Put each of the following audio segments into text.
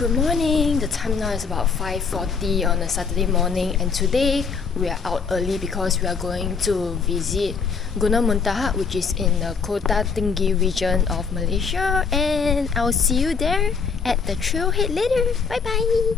Good morning. The time now is about 5:40 on a Saturday morning, and today we are out early because we are going to visit Gunung Muntahak, which is in the Kota Tinggi region of Malaysia, and I'll see you there at the trailhead later. Bye bye.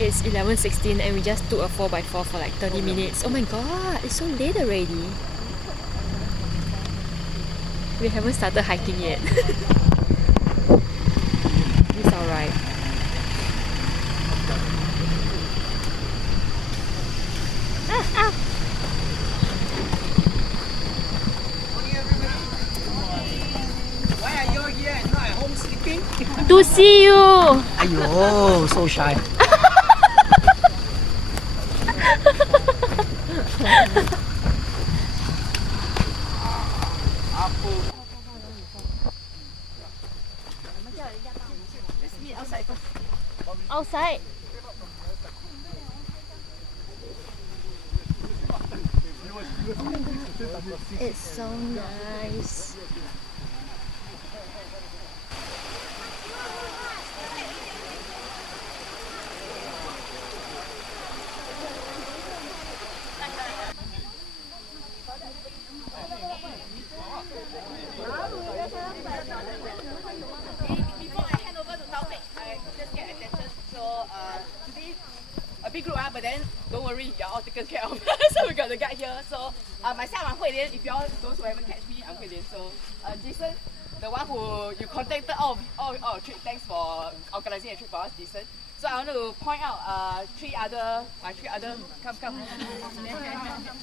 It's 11:16 and we just took a 4x4 for like 30 minutes. Oh my god, it's so late already. We haven't started hiking yet. It's alright. Ah. Why are you here and not at home sleeping? To see you! Ayo, so shy. Let's meet outside first. Outside? It's so nice. Before I hand over to Taufik, I just get attention. So today a big group, but then don't worry, you're all taken care of. So we got the guide here. So myself, I'm Hui Lian. If y'all those who haven't catch me, I'm Hui Lian. So Jason, the one who you contacted all trip. Thanks for organizing a trip for us, Jason. So I want to point out my three other come.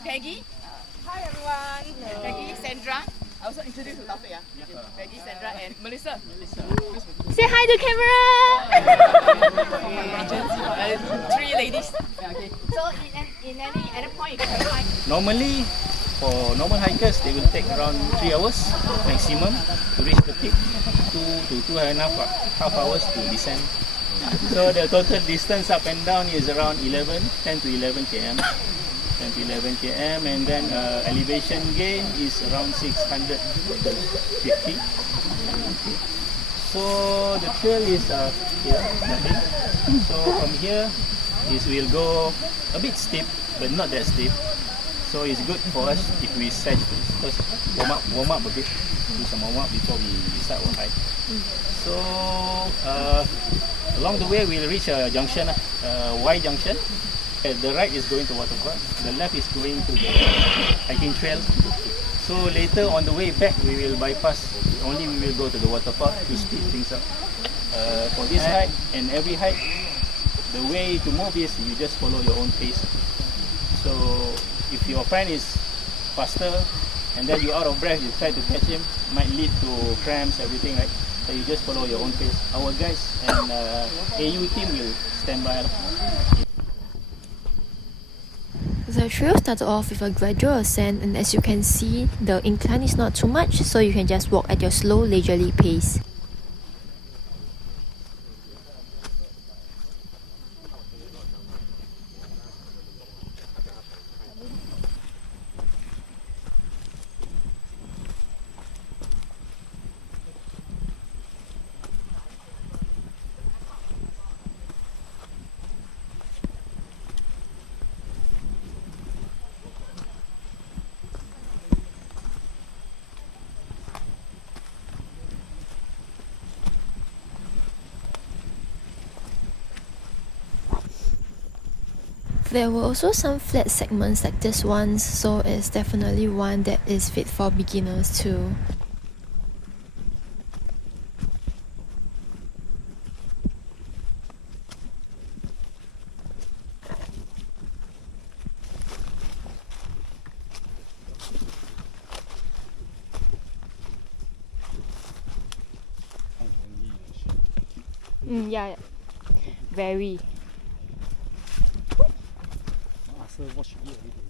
Peggy. Hi everyone. Peggy, Sandra. I also introduced to Taufik, Peggy, Sandra, and Melissa. Say hi to camera! Three ladies. Okay. So in any point you can find. Normally, for normal hikers, they will take around 3 hours maximum to reach the peak, 2 to 2.5 hours to descend. So the total distance up and down is around 10 to 11 km. 10 to 11 km, and then elevation gain is around 650. So the trail is here, nothing. So from here will go a bit steep, but not that steep. So it's good for us if we stretch first, warm up a bit, do some warm up before we start our hike. So along the way we'll reach a junction, Y junction. The right is going to waterfall, the left is going to the hiking trail. So later on the way back we will bypass, only we will go to the waterfall to speed things up. For this hike and every hike, the way to move is you just follow your own pace. So if your friend is faster and then you're out of breath, you try to catch him, might lead to cramps, everything, right? So you just follow your own pace. Our guys and AU team will stand by. The trail started off with a gradual ascent, and as you can see, the incline is not too much, so you can just walk at your slow, leisurely pace. There were also some flat segments like this one, so it's definitely one that is fit for beginners too. Yeah, very. just watch here every day.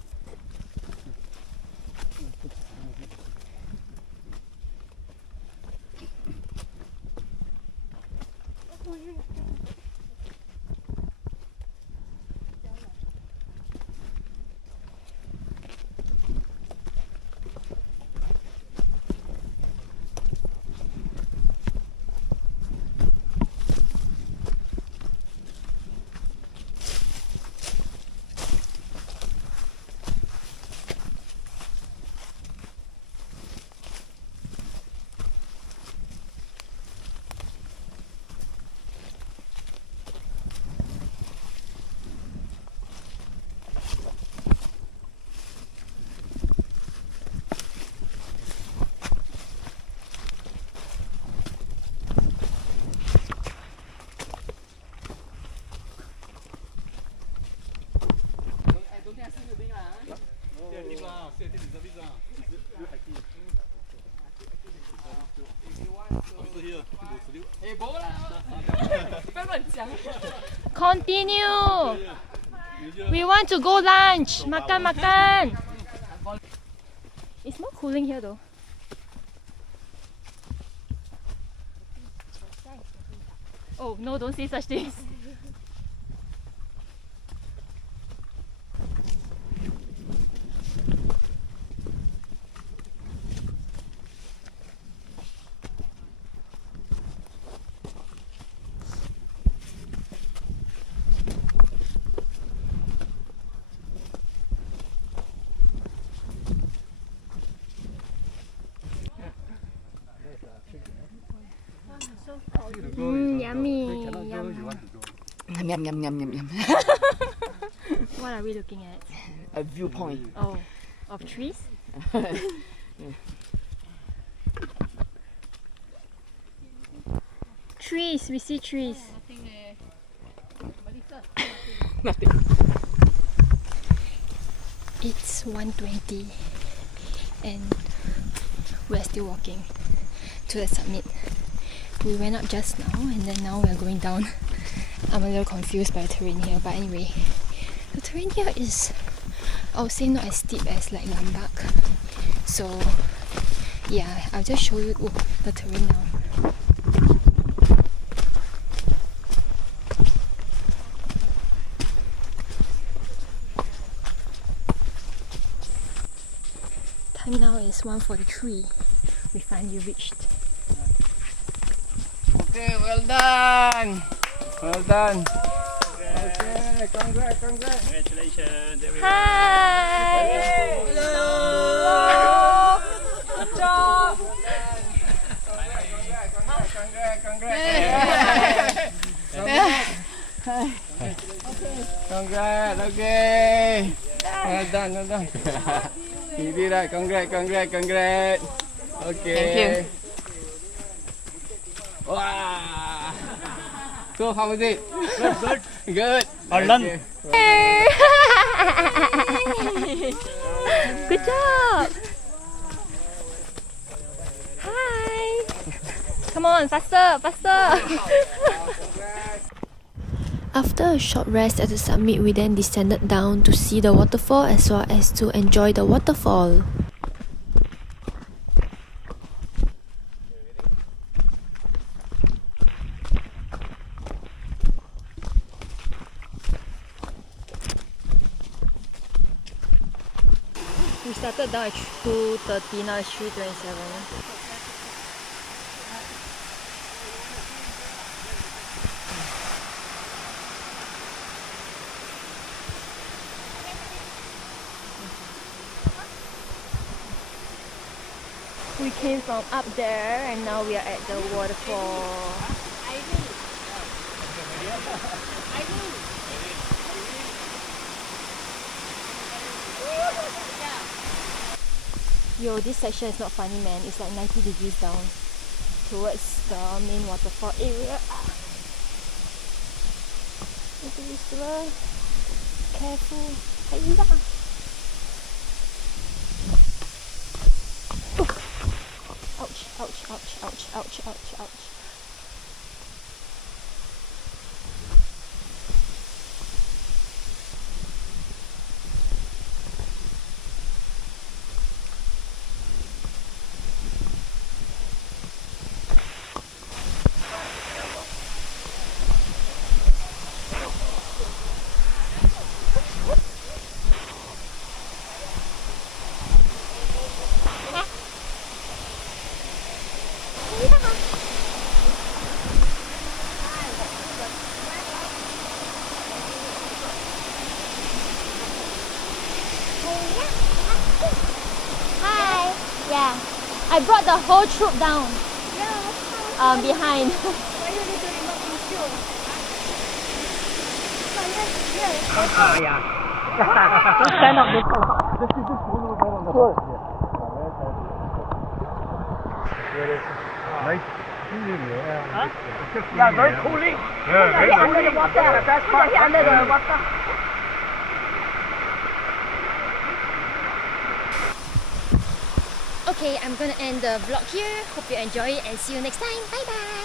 Continue. We want to go lunch. Makan, makan. It's more cooling here though. Oh no, don't say such things. Yummy, yum. Yum, yum, yum, yum, yum. What are we looking at? A viewpoint. Oh, of trees? Trees, we see trees. Nothing. It's 1:20 and we're still walking to the summit. We went up just now and then now we're going down. I'm a little confused by the terrain here, but anyway, the terrain here is, I would say, not as steep as like Lambak. So yeah, I'll just show you the terrain now. Time now is 1:43. We finally reached. Okay, well done. Well done. Okay, congrats. Congratulations, everyone. Hi! Hello. Good job. Congrats, okay. Well done. You did right. Congrats. Okay. Thank you. Wow. So how was it? Good. Harlan. Okay. Good job! Hi! Come on, faster! After a short rest at the summit, we then descended down to see the waterfall as well as to enjoy the waterfall. We started down at 2:30, now it's 3:27. We came from up there and now we are at the waterfall. Yo, this section is not funny, man. It's like 90 degrees down towards the main waterfall area. Need to be slow, careful. Hiya. Ouch. Hi. Yeah. I brought the whole troop down. Behind. Yeah, very cooling. Yeah, very Under the water. Under the water. Okay, I'm gonna end the vlog here. Hope you enjoy it and see you next time. Bye bye.